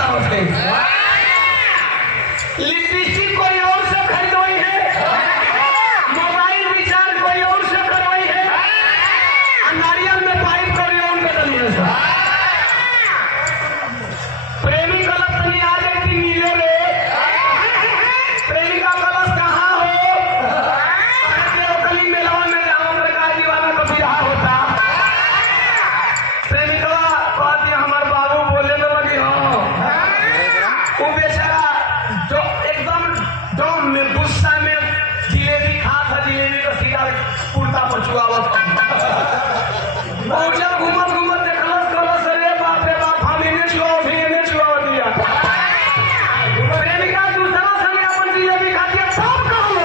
का होते लिपस्टिक कोई और से खरीदोई है, मोबाइल रिचार्ज कोई और से करवाई है, नारियल में पाइप कोई और बदली है। प्रेमी गलत नहीं आ जाती नीले में, प्रेमिका गलत कहाँ हो कली मेलवा में जाओ लड़का दीवाना तो बिरहा होता। प्रेमिका कहती हमारे बाबू बोले तो लगी हो वो बेचारा जो एकदम डोम में गुस्सा में जिलेबी खा था, जिलेबी का सीधा कुर्ता पर चुआवत जब घूमत घूमत देखलस कलस रे बाप हम इन्हें चुआव भी इन्हें चुआव दिया। प्रेमिका दूसरा संगे अपन जिलेबी खा दिया सब कहलो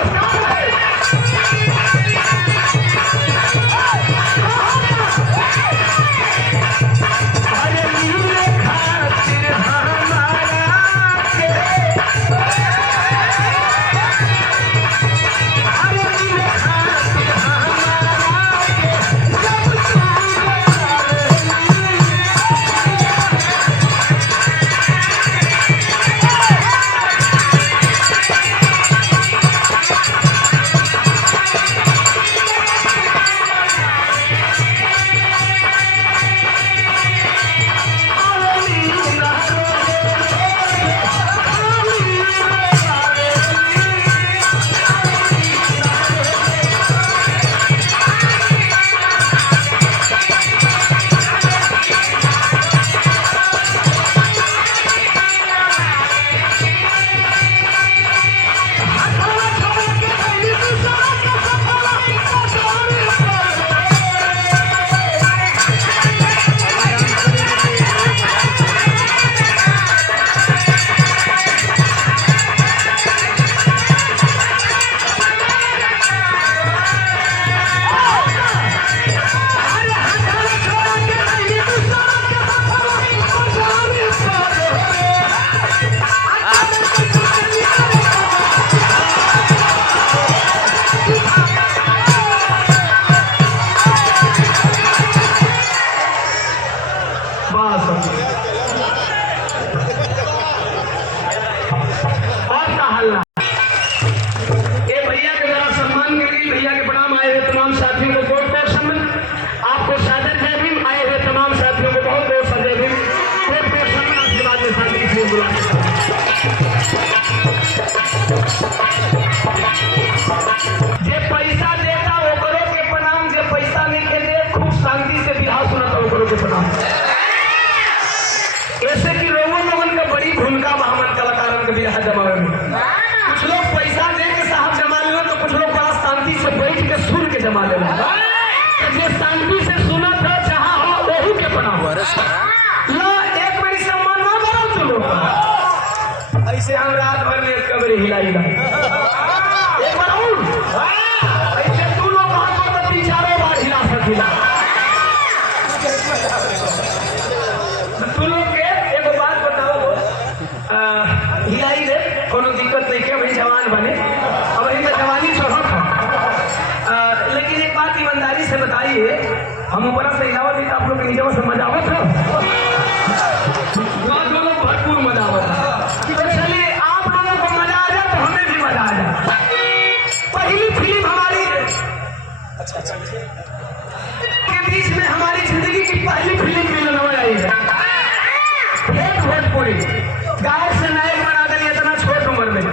अरे नीले खातिर हमारा के अरे नीले खातिर हमारा के जब तू ऐसे कि लोगन का बड़ी भूमिका हमन कलाकारन के बिरहा जमावे में। कुछ लोग पैसा दे के साहब जमा ले तो कुछ लोग बड़ा शांति से बैठ के सुन के जमा ले। जो शांति से सुना था चाहा हो वही के बना ला एक मेरी सम्मान ना करो तुम लोग ऐसे हम रात भर में कबरी हिलाई एक बार ऐसे तू लोग वहां पर 3-4 बार हिला सकिला हिलाई दे कोनो दिक्कत नहीं के भाई जवान बने अब इनका जवानी छोड़त है। लेकिन एक बात ईमानदारी से बताइए हम ऊपर से हिलावत नहीं आप लोग नीचे से मजा आवत है लोग भरपूर मजा आवत है। तो चलिए आप लोगों को मजा आ जाए तो हमें भी मजा आ जाए। पहली फिल्म हमारी के बीच में हमारी जिंदगी की पहली फिल्म मिलन आई है भोजपुरी गाँव से नायक बना देंगे इतना छोट उम्र में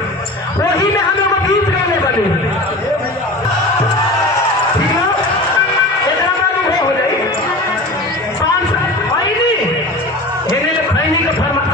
वही में हम लोग गीत गाने बने इतना बात हो जाए 5 साल खैनी के फरमा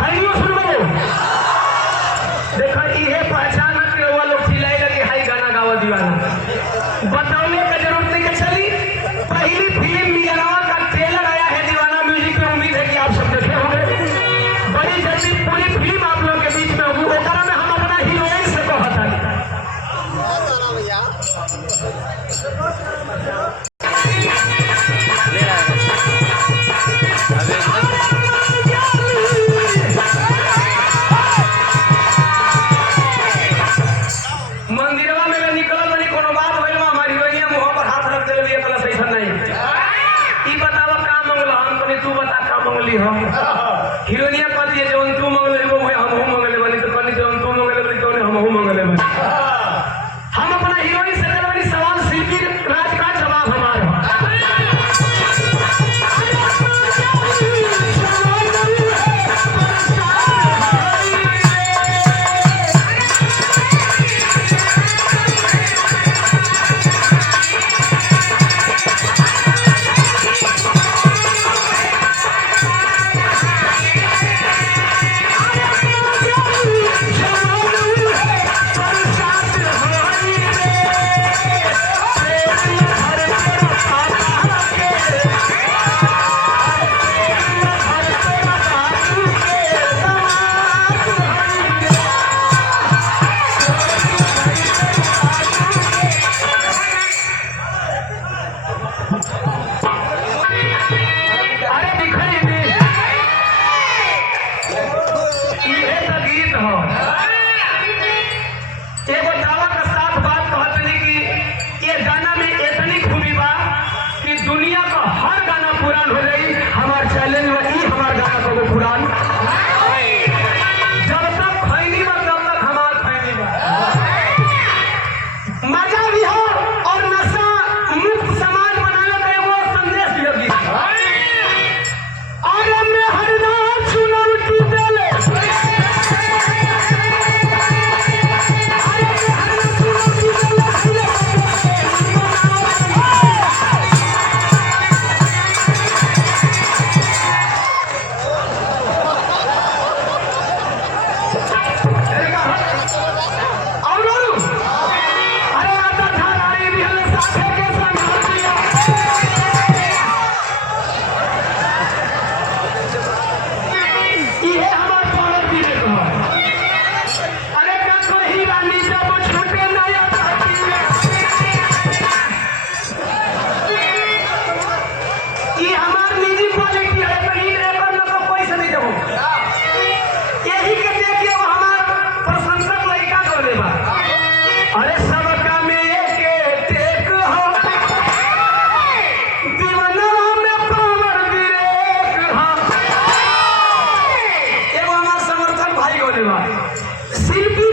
अरे आता था रानी भी हमें साथे के संग दिया ये हमार पावर दिए को अरे का कोई रानी जब छूटे ना आता ये हमार निजी क्वालिटी है तो इन एकर न तो पैसा नहीं देबो यही के देखिए हमार प्रशंसक लड़का कर देबा अरे सबका में एक टेक हो दीवाना में पावर ब्रेक हो एगो हमार समर्थक भाई होने बा शिल्पी